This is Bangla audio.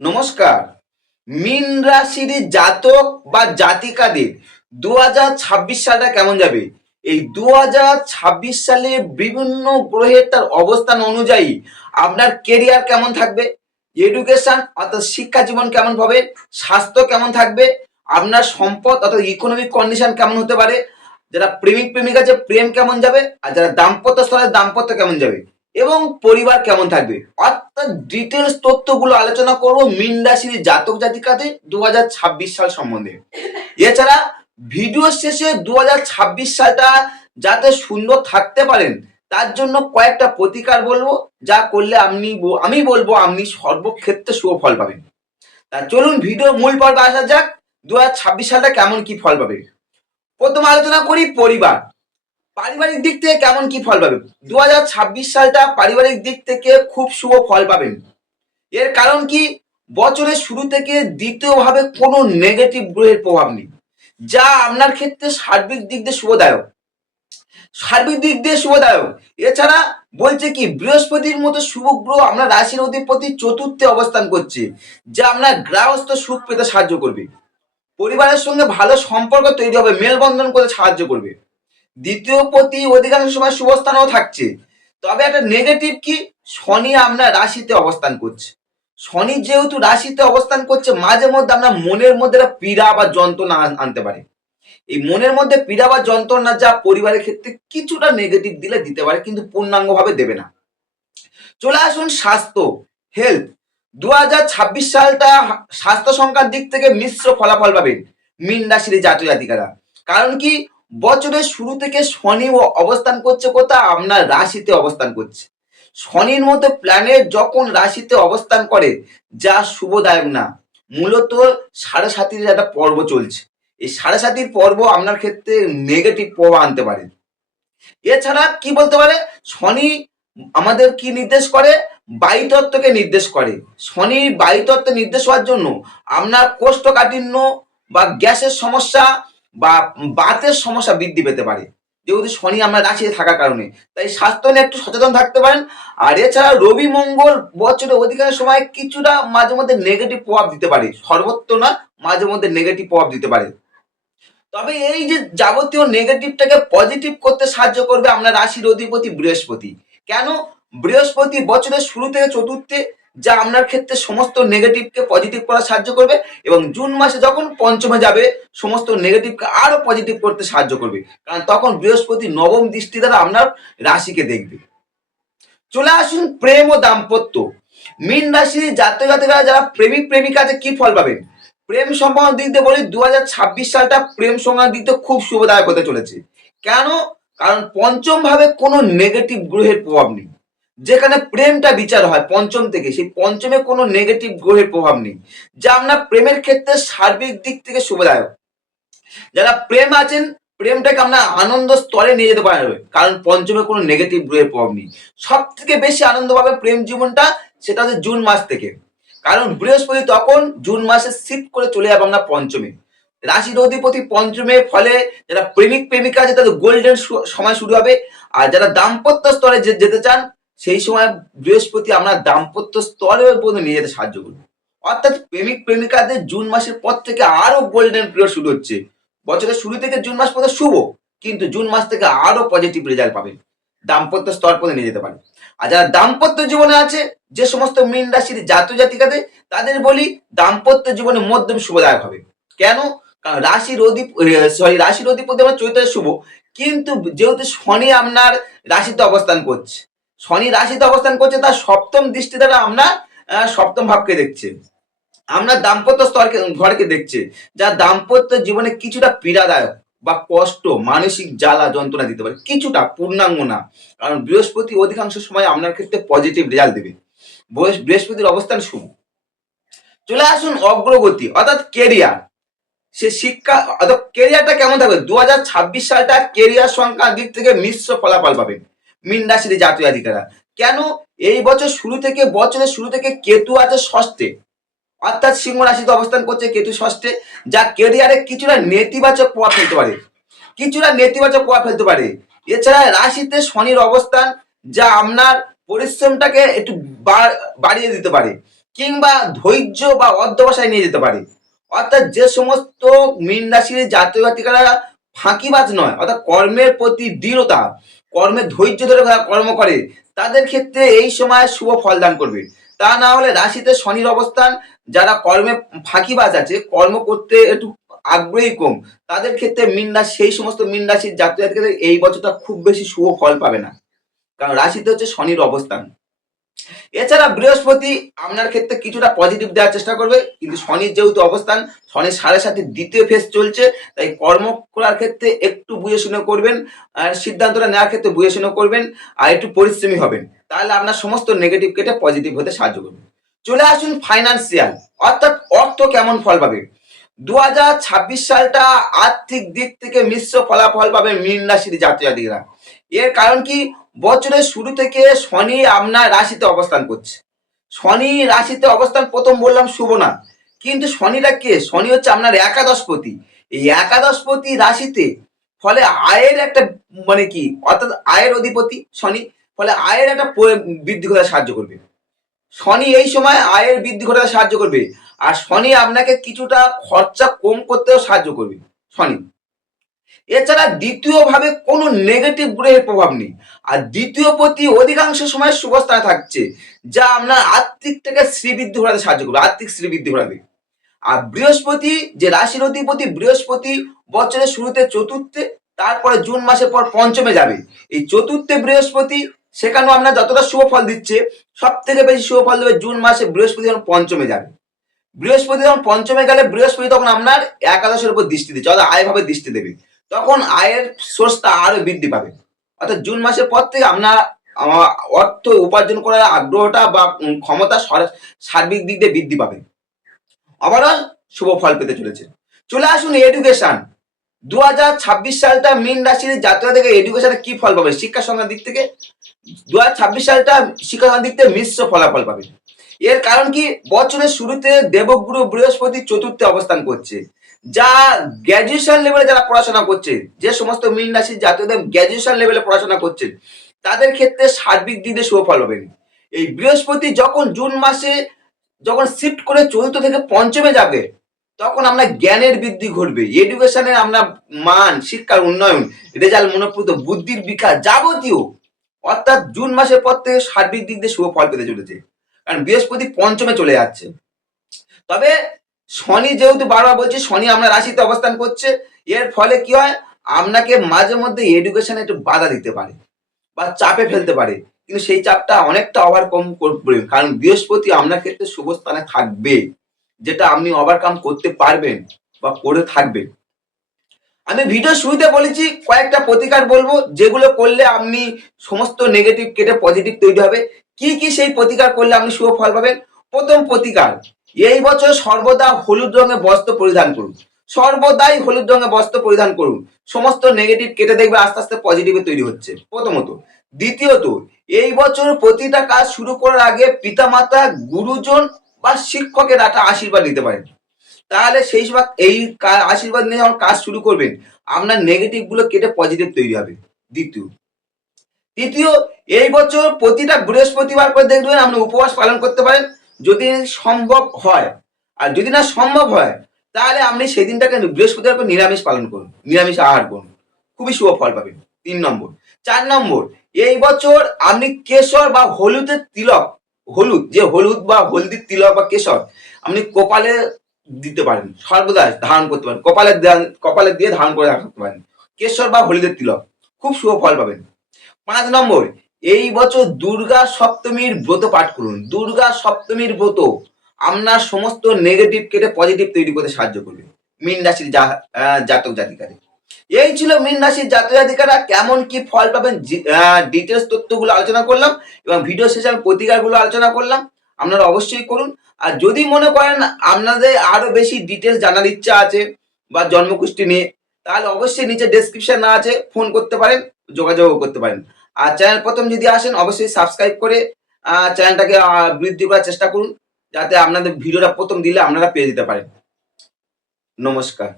নমস্কার। মিন রাশির জাতক বা জাতিকাদের দু হাজার ছাব্বিশ সালটা কেমন যাবে? এই দু হাজার ছাব্বিশ সালে বিভিন্ন গ্রহের তার অবস্থান অনুযায়ী আপনার কেরিয়ার কেমন থাকবে? এডুকেশন অর্থাৎ শিক্ষা জীবন কেমন পাবে স্বাস্থ্য কেমন থাকবে? আপনার সম্পদ, অর্থাৎ ইকোনমিক কন্ডিশন কেমন হতে পারে? যারা প্রেমিক, প্রেমিকা যে প্রেম কেমন যাবে? আর যারা দাম্পত্য স্তরে দাম্পত্য কেমন যাবে? এবং পরিবার কেমন থাকবে? অর্থাৎ ডিটেলস তথ্যগুলো আলোচনা করব মিন জাতক জাতিকাদের দু সাল সম্বন্ধে। এছাড়া ভিডিও শেষে দু হাজার ছাব্বিশ সালটা যাতে সুন্দর থাকতে পারেন, তার জন্য কয়েকটা প্রতিকার বলব, যা করলে আপনি আমি বলব আপনি সর্বক্ষেত্রে শুভ ফল পাবেন। তা চলুন ভিডিও মূল পর্বে আসা যাক, দুহাজার ছাব্বিশ সালটা কেমন কি ফল পাবে। প্রথম আলোচনা করি পরিবার। পারিবারিক দিক থেকে কেমন কি ফল পাবেন দু হাজার ছাব্বিশ সালটা পারিবারিক দিক থেকে খুব শুভ ফল পাবেন। এর কারণ কি? বছরের শুরু থেকে দ্বিতীয়ভাবে কোনো নেগেটিভ গ্রহের প্রভাব নেই। যা আপনার ক্ষেত্রে সার্বিক দিক দিয়ে শুভদায়ক। সার্বিক দিক দিয়ে শুভদায়ক। এছাড়া বলছে কি, বৃহস্পতির মতো শুভ গ্রহ আপনার রাশির অধিপতি চতুর্থে অবস্থান করছে, যা আপনার গ্রাহস্থ সুখ পেতে সাহায্য করবে। পরিবারের সঙ্গে ভালো সম্পর্ক তৈরি হবে, মেলবন্ধন করতে সাহায্য করবে। দ্বিতীয় প্রতি অধিকাংশ সময় শুভস্থানেও থাকছে। তবে একটা নেগেটিভ কি? শনি আমরা রাশিতে অবস্থান করছে। শনি যেহেতু রাশিতে অবস্থান করছে, মাঝে মধ্যে আমরা মনের মধ্যে পীড়া বা যন্ত্রণা আনতে পারে। এই মনের মধ্যে পীড়া বা যন্ত্রণা যা পরিবারের ক্ষেত্রে কিছুটা নেগেটিভ দিলে দিতে পারে, কিন্তু পূর্ণাঙ্গভাবে দেবে না। চলে আসুন স্বাস্থ্য হেলথ দু হাজার ছাব্বিশ সালটা স্বাস্থ্য সংখ্যার দিক থেকে মিশ্র ফলাফল পাবেন মিন রাশির জাতীয় জাতিকারা। কারণ কি? বছরের শুরু থেকে শনি অবস্থান করছে কোথা আপনার রাশিতে অবস্থান করছে। শনির মতো প্ল্যানেট যখন রাশিতে অবস্থান করে, যা শুভদায়ক না, মূলত সাড়ে সাতির একটা পর্ব চলছে। এই সাড়ে সাতির পর্ব আপনার ক্ষেত্রে নেগেটিভ প্রভাব আনতে পারে। এছাড়া কি বলতে পারে? শনি আমাদের কি নির্দেশ করে? বায়ুতত্ত্বকে নির্দেশ করে। শনি বায়ুতত্ত্ব নির্দেশ হওয়ার জন্য আপনার কোষ্ঠকাঠিন্য বা গ্যাসের সমস্যা বা বাতের সমস্যা বৃদ্ধি পেতে পারে। যেহেতু শনি আমরা রাশিতে থাকার কারণে। তাই স্বাস্থ্য নিয়ে একটু সচেতন থাকতে পারেন। আর এছাড়া রবি, মঙ্গল বছরে অধিকাংশ সময় কিছুটা মাঝে মধ্যে নেগেটিভ প্রভাব দিতে পারে। সর্বত্র না, মাঝে মধ্যে নেগেটিভ প্রভাব দিতে পারে। তবে এই যে যাবতীয় নেগেটিভটাকে পজিটিভ করতে সাহায্য করবে আমরা রাশির অধিপতি বৃহস্পতি। কেন? বৃহস্পতি বছরের শুরু থেকে চতুর্থে যা আপনার ক্ষেত্রে সমস্ত নেগেটিভকে পজিটিভ করা সাহায্য করবে এবং জুন মাসে যখন পঞ্চমে যাবে, সমস্ত নেগেটিভকে আরও পজিটিভ করতে সাহায্য করবে। কারণ তখন বৃহস্পতি নবম দৃষ্টি দ্বারা আপনার রাশিকে দেখবে। চলে আসুন প্রেম ও দাম্পত্য। মীন রাশির জাতক জাতিকারা যারা প্রেমিক প্রেমিকাতে কি ফল পাবেন? প্রেম সম্পর্ক দিক দিয়ে বলি দু হাজার ছাব্বিশ সালটা প্রেম সংক্রান্ত দিক দিয়ে খুব শুভদায়ক হতে চলেছে। কেন? কারণ পঞ্চম ভাবে কোনো নেগেটিভ গ্রহের প্রভাব নেই। যেখানে প্রেমটা বিচার হয় পঞ্চম থেকে, সেই পঞ্চমে কোনো নেগেটিভ গ্রহের প্রভাব নেই। যা আপনার প্রেমের ক্ষেত্রে সার্বিক দিক থেকে শুভদায়ক। যারা প্রেম আছেন, প্রেমটাকে আমরা আনন্দ স্তরে নিয়ে যেতে পারবে কারণ পঞ্চমে কোনো নেগেটিভ গ্রহের প্রভাব নেই। সব থেকে বেশি আনন্দ পাবে প্রেম জীবনটা, সেটা হচ্ছে জুন মাস থেকে। কারণ বৃহস্পতি তখন জুন মাসে শিফট করে চলে যাবে আমরা পঞ্চমে। রাশির অধিপতি পঞ্চমে ফলে যারা প্রেমিক প্রেমিকা আছে, তাদের গোল্ডেন সময় শুরু হবে। আর যারা দাম্পত্য স্তরে যেতে চান সেই সময় বৃহস্পতি আমরা দাম্পত্য স্তরে পর্যন্ত নিয়ে যেতে সাহায্য করবে। অর্থাৎ প্রেমিক প্রেমিকাদের জুন মাসের পর থেকে আরও গোল্ডেন পিরিয়ড শুরু হচ্ছে। বছরের শুরু থেকে জুন মাস পর্যন্ত শুভ, কিন্তু জুন মাস থেকে আরও পজিটিভ রেজাল্ট পাবেন। দাম্পত্য স্তর পর্যন্ত নিয়ে যেতে পারে আর যারা দাম্পত্য জীবনে আছে, যে সমস্ত মীন রাশির জাতীয় জাতিকাদের, তাদের বলি দাম্পত্য জীবনে মধ্যম শুভদায়ক হবে। কেন? কারণ রাশির অধিপ সরি রাশির অধিপতি আমার চৈত্রের শুভ, কিন্তু যেহেতু শনি আপনার রাশিতে অবস্থান করছে শনি রাশিতে অবস্থান করছে, তার সপ্তম দৃষ্টি দ্বারা আমরা সপ্তম ভাবকে দেখছে। আমরা দাম্পত্য স্তরকে, ঘরকে দেখছে, যা দাম্পত্য জীবনে কিছুটা পীড়াদায়ক বা কষ্ট, মানসিক জ্বালা, যন্ত্রণা দিতে পারে। কিছুটা, পূর্ণাঙ্গ না। কারণ বৃহস্পতি অধিকাংশ সময় আপনার ক্ষেত্রে পজিটিভ রেজাল্ট দেবে। বৃহস্প- বৃহস্পতির অবস্থান শুভ। চলে আসুন অগ্রগতি, অর্থাৎ কেরিয়ার সে শিক্ষা, অর্থাৎ কেরিয়ারটা কেমন থাকবে? দু হাজার ছাব্বিশ সালটা কেরিয়ার সংখ্যার দিক থেকে মিশ্র ফলাফল পাবেন। মিন রাশির জাতীয় অধিকারা। কেন এই বছর শুরু থেকে, বছরের শুরু থেকে কেতু আছে ষষ্ঠে। অর্থাৎ সিংহ রাশিতে অবস্থান করছে কেতু ষষ্ঠে, যা কেরিয়ারে কিছুটা নেতিবাচক প্রভাব ফেলতে পারে। কিছুটা নেতিবাচক প্রভাব ফেলতে পারে। এছাড়া রাশিতে শনির অবস্থান, যা আপনার পরিশ্রমটাকে একটু বাড়িয়ে দিতে পারে, কিংবা ধৈর্য বা অধ্যবসায় নিয়ে যেতে পারে। অর্থাৎ যে সমস্ত মীন রাশির জাতীয় জাতিকারা ফাঁকিবাজ নয়, অর্থাৎ কর্মের প্রতি দৃঢ়তা কর্মের ধৈর্য ধরে কর্ম করে, তাদের ক্ষেত্রে এই সময় শুভ ফল দান করবে। তা না হলে রাশিতে শনির অবস্থান, যারা কর্মে ফাঁকিবাজ আছে, কর্ম করতে একটু আগ্রহী কম, তাদের ক্ষেত্রে মিন রাশি, সেই সমস্ত মিন রাশির জাতীয় জাতিকাদের এই বছরটা খুব বেশি শুভ ফল পাবে না। কারণ রাশিতে হচ্ছে শনির অবস্থান। এছাড়া বৃহস্পতি আপনার ক্ষেত্রে কিছুটা পজিটিভ দেওয়ার চেষ্টা করবে, কিন্তু শনির যেহেতু অবস্থান, শনির সাড়ে সাথে দ্বিতীয় ফেজ চলছে, তাই কর্ম করার ক্ষেত্রে একটু বুঝে শুনে করবেন, আর সিদ্ধান্তটা নেওয়ার ক্ষেত্রে বুঝে শুনে করবেন, আর একটু পরিশ্রমী হবেন। তাহলে আপনার সমস্ত নেগেটিভ কেটে পজিটিভ হতে সাহায্য করবে। চলে আসুন ফাইন্যান্সিয়াল অর্থাৎ অর্থ কেমন ফল পাবে? দু হাজার ছাব্বিশ সালটা আর্থিক দিক থেকে মিশ্র ফলাফল পাবে মীন রাশির জাতীয় এর কারণ কি? বছরের শুরু থেকে শনি আপনার রাশিতে অবস্থান করছে। শনি রাশিতে অবস্থান প্রথম বললাম শুভ না কিন্তু শনিটা কে? শনি হচ্ছে আপনার একাদশপতি। এই একাদশপতি রাশিতে ফলে আয়ের একটা মানে কি? অর্থাৎ আয়ের অধিপতি শনি। ফলে আয়ের একটা বৃদ্ধি ঘটাতে সাহায্য করবে। শনি এই সময় আয়ের বৃদ্ধি ঘটাতে সাহায্য করবে। আর শনি আপনাকে কিছুটা খরচা কম করতেও সাহায্য করবে। শনি। এছাড়া দ্বিতীয় ভাবে কোনো নেগেটিভ গ্রহের প্রভাব নেই। আর দ্বিতীয় প্রতি অধিকাংশ সময় শুভস্থানে থাকছে, যা আপনার আর্থিকটাকে শ্রীবৃদ্ধি ঘটাতে সাহায্য করবে আর্থিক শ্রীবৃদ্ধি ঘটাবে। আর বৃহস্পতি, যে রাশির অধিপতি বৃহস্পতি বছরের শুরুতে চতুর্থে, তারপরে জুন মাসের পর পঞ্চমে যাবে। এই চতুর্থে বৃহস্পতি, সেখানেও আপনার যতটা শুভ ফল দিচ্ছে সব থেকে বেশি শুভ ফল দেবে জুন মাসে বৃহস্পতি যখন পঞ্চমে যাবে। বৃহস্পতি যখন পঞ্চমে গেলে বৃহস্পতি তখন আপনার একাদশের উপর দৃষ্টি দিচ্ছে, অর্থাৎ আয়ভাবে দৃষ্টি দেবে। তখন আয়ের সোর্সটা আরও বৃদ্ধি পাবে। অর্থাৎ জুন মাসের পর থেকে আপনার অর্থ উপার্জন করার আগ্রহটা বা ক্ষমতা সর- সার্বিক দিক দিয়ে বৃদ্ধি পাবে। ওভারঅল শুভ ফল পেতে চলেছে। চলে আসুন এডুকেশন দু হাজার ছাব্বিশ সালটা মীন রাশির যাত্রা থেকে এডুকেশনে কি ফল পাবে? শিক্ষা সংক্রান্ত দিক থেকে? দু হাজার ছাব্বিশ সালটা শিক্ষা সংক্রান্ত দিক থেকে মিশ্র ফলাফল পাবে। এর কারণ কি? বছরের শুরুতে দেবগুরু বৃহস্পতি চতুর্থে অবস্থান করছে। যা গ্র্যাজুয়েশন লেভেলে যারা পড়াশোনা করছে, যে সমস্ত মীন রাশির জাতীয়দের গ্র্যাজুয়েশন লেভেলে পড়াশোনা করছে, তাদের ক্ষেত্রে সার্বিক দিক দিয়ে শুভ ফল পাবেন এই বৃহস্পতি যখন জুন মাসে যখন শিফট করে চতুর্থ থেকে পঞ্চমে যাবে, তখন আমরা জ্ঞানের বৃদ্ধি ঘটবে। এডুকেশনের আমরা মান, শিক্ষার উন্নয়ন রেজাল্ট মনোপ্রত বুদ্ধির বিকাশ যাবতীয়, অর্থাৎ জুন মাসের পর থেকে সার্বিক দিক দিয়ে শুভ ফল পেতে চলেছে। কারণ বৃহস্পতি পঞ্চমে চলে যাচ্ছে। তবে শনি যেহেতু বারবার বলছি, শনি আমরা রাশিতে অবস্থান করছে, এর ফলে কি হয়? আপনাকে মাঝে মধ্যে এডুকেশনে একটু বাধা দিতে পারে বা চাপে ফেলতে পারে। কিন্তু সেই চাপটা অনেকটা ওভারকম করবে কারণ বৃহস্পতি আপনার ক্ষেত্রে শুভ স্থানে থাকবে, যেটা আপনি ওভারকাম করতে পারবেন বা করে থাকবেন। আমি ভিডিও শুরুতে বলেছি, কয়েকটা প্রতিকার বলব, যেগুলো করলে আপনি সমস্ত নেগেটিভ কেটে পজিটিভ তৈরি হবে। কি কি সেই প্রতিকার করলে আপনি শুভ ফল পাবেন? প্রথম প্রতিকার এই বছর সর্বদা হলুদ রঙের বস্ত্র পরিধান করুন। সর্বদাই হলুদ রঙের বস্ত্র পরিধান করুন। সমস্ত নেগেটিভ কেটে দেখবে আস্তে আস্তে পজিটিভে তৈরি হচ্ছে। প্রথমত। দ্বিতীয়ত, এই বছর প্রতিটা কাজ শুরু করার আগে পিতামাতা, গুরুজন বা শিক্ষকের একটা আশীর্বাদ নিতে পারেন। তাহলে সেই সময় এই আশীর্বাদ নিয়ে যখন কাজ শুরু করবেন, আপনার নেগেটিভগুলো কেটে পজিটিভ তৈরি হবে। দ্বিতীয়। তৃতীয়, এই বছর প্রতিটা বৃহস্পতিবার করে দেখবেন আপনি উপবাস পালন করতে পারেন। যদি সম্ভব হয়, আর যদি না সম্ভব হয়, তাহলে আপনি সেই দিনটাকে বৃহস্পতিবার নিরামিষ পালন করুন। নিরামিষ আহার করুন। খুবই শুভ ফল পাবেন। তিন নম্বর। চার নম্বর, এই বছর আপনি কেশর বা হলুদের তিলক, হলুদ, যে হলুদ বা হলদির তিলক বা কেশর, আপনি কপালে দিতে পারেন। সর্বদা ধারণ করতে পারেন। কপালে কপালে দিয়ে ধারণ করে রাখতে পারেন। কেশর বা হলুদের তিলক, খুব শুভ ফল পাবেন। পাঁচ নম্বর এই বছর দুর্গা সপ্তমীর ব্রত পাঠ করুন। দুর্গা সপ্তমীর ব্রত আপনার সমস্ত নেগেটিভ কেটে পজিটিভ তৈরি করতে সাহায্য করবে। মীন রাশির জাতক জাতিকারে এই ছিল মীন রাশির জাতক জাতিকারা। কেমন কি ফল পাবেন ডিটেলস তথ্যগুলো আলোচনা করলাম এবং ভিডিও আমি প্রতিকারগুলো আলোচনা করলাম। আপনারা অবশ্যই করুন। আর যদি মনে করেন আপনাদের আরও বেশি ডিটেলস জানার ইচ্ছা আছে বা জন্মকুষ্টি নিয়ে, তাহলে অবশ্যই নিচে ডেসক্রিপশন না আছে। ফোন করতে পারেন যোগাযোগ করতে পারেন। আর চ্যানেল প্রথম যদি আসেন, অবশ্যই সাবস্ক্রাইব করে চ্যানেলটাকে বৃদ্ধি করার চেষ্টা করুন, যাতে আপনাদের ভিডিওটা প্রথম দিলে আপনারা পেয়ে যেতে পারেন। নমস্কার।